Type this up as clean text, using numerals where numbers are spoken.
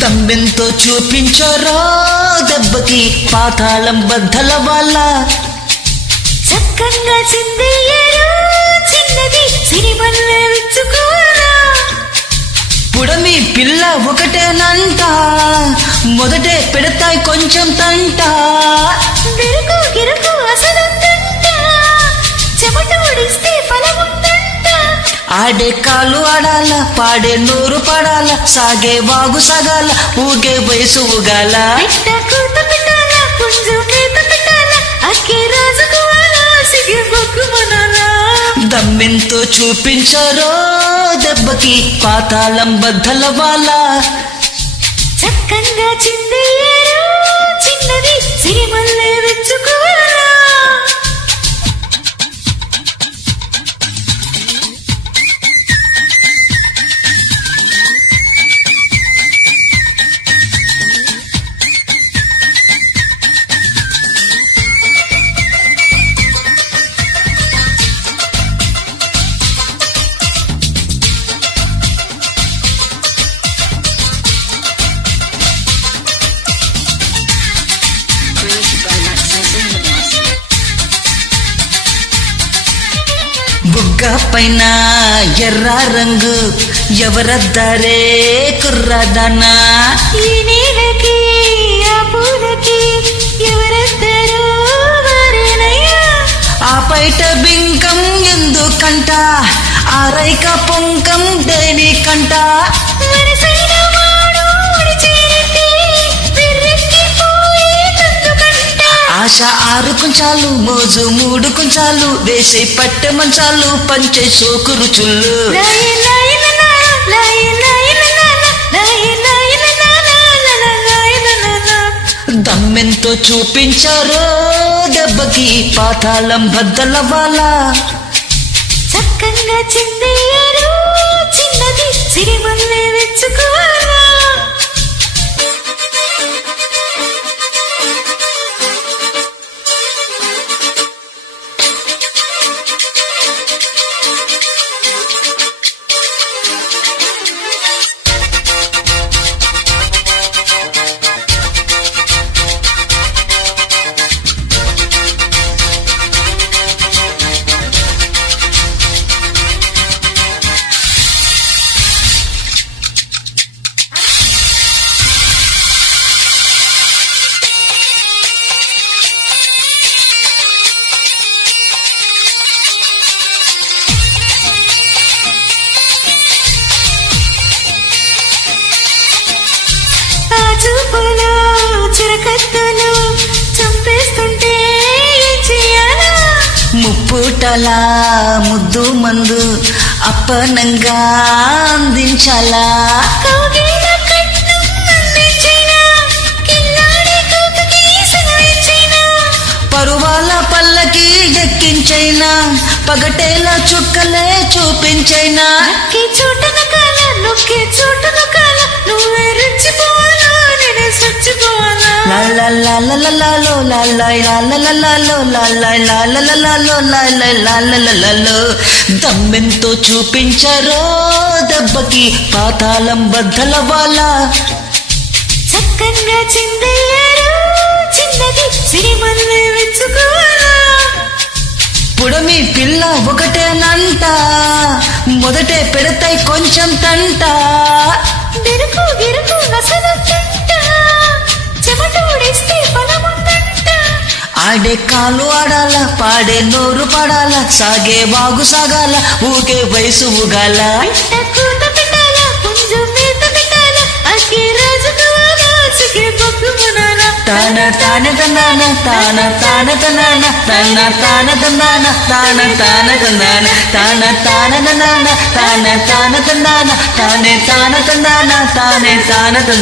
దమ్మెంతో చూపించరో దెబ్బకి పాతాళం బద్దల వాళ్ళ చక్కగా చిందయ్యారు చిన్నది సిరిమల్లె విచ్చుకోరా పుడమి పిల్ల ఒకటేనంట మొదటే పెడతాయి కొంచెం తంట బెరుకు గిరుకు అసలుందంట చెమట ఒడిస్తే ఫలముందంట ఆడే కాలు ఆడాల పాడే నోరు పడాల సాగే వాగు సగాల ఊగే వయసు ఊగాల పిట్ట కూత పెట్టాల పుంజు మేత పెట్టాల అక్కే రాజుకోవాల సిగి బొగ్గు మనాలా దమ్మెంతో చూపించరో దెబ్బకి పాతాళం బద్దల వాళ్ళ చక్కగా చిందయ్యారు చిన్నది సిరిమల్లె విచ్చుకోరా బుగ్గ పైన ఎర్ర రంగు ఎవరద్దారే కుర్రదనా ఈ నేలకి ఆ పూలకి ఎవరెత్తారో వారేనయ్యా ఆ పైట బింకం ఎందుకంట ఆ రైక పొంకం దేనికంట మనసైన వాడు ముడి చేరితే విర్రెక్కిపోయే తందుకంట ఆశ 6 కుంచాలు మోజు 3 కుంచాలు వేసే పట్టె మంచాలు పంచే సోకు రుచులు లాయి లాయి లలా, లాయి లాయి లలా, లాయి లాయి లలా, లలా లాయి లలా. దమ్మెంతో చూపించారో దెబ్బకి పాతాళం బద్దల వాళ్ళ చక్కగా చిందయ్యారు చిన్నది సిరిమల్లె విచ్చుకోరా ఆ చూపులో చిరకత్తలు చంపేస్తుంటే ఏం చెయ్యాలా ముప్పుటల ముద్దు మందు అప్పనంగా అందించాలా కౌగిళ్ళ కట్నం అందించైనా కిల్లాడి కూతుకి సహాయించైనా పరువాల పల్లకి ఎక్కించైనా పగటేలా చుక్కలే చూపించైనా నక్కి చోటన కాల నొక్కి చోటన కాల నువ్వే రెచ్చిపోవాలా నేనే చచ్చిపోవాలా లాలాలాలాలాలో లాలాయ్ లాలాలాలో లాలాయ్ లాలాలాలో లాలాయ్ లాలాలాలో దమ్మెంతో చూపించరో దెబ్బకి పాతాళం బద్దల వాళ్ళ చక్కగా చిందయ్యారు చిన్నది సిరిమల్లె విచ్చుకోవాలా పుడమి పిల్ల ఒకటేనంట మొదటే పెడతాయి కొంచెం తంట బెరుకు గిరుకు అసలుందంట చెమట ఊడిస్తే ఫలముందంట ఆడే కాలు ఆడాల పాడే నోరు పడాల సాగే వాగు సాగాల ఊగే వయసు ఊగాల పిట్ట కూత పెట్టాల పుంజు మేత పెట్టాల అక్కే రాజుకోవాలా సిగే బొగ్గు మనాలా తాన తాన తందాన తాన తాన తందాన తాన తాన తందాన తాన తాన తందాన తాన తాన తందాన తాన తాన తందాన తానే తాన తందాన తానే తాన తందాన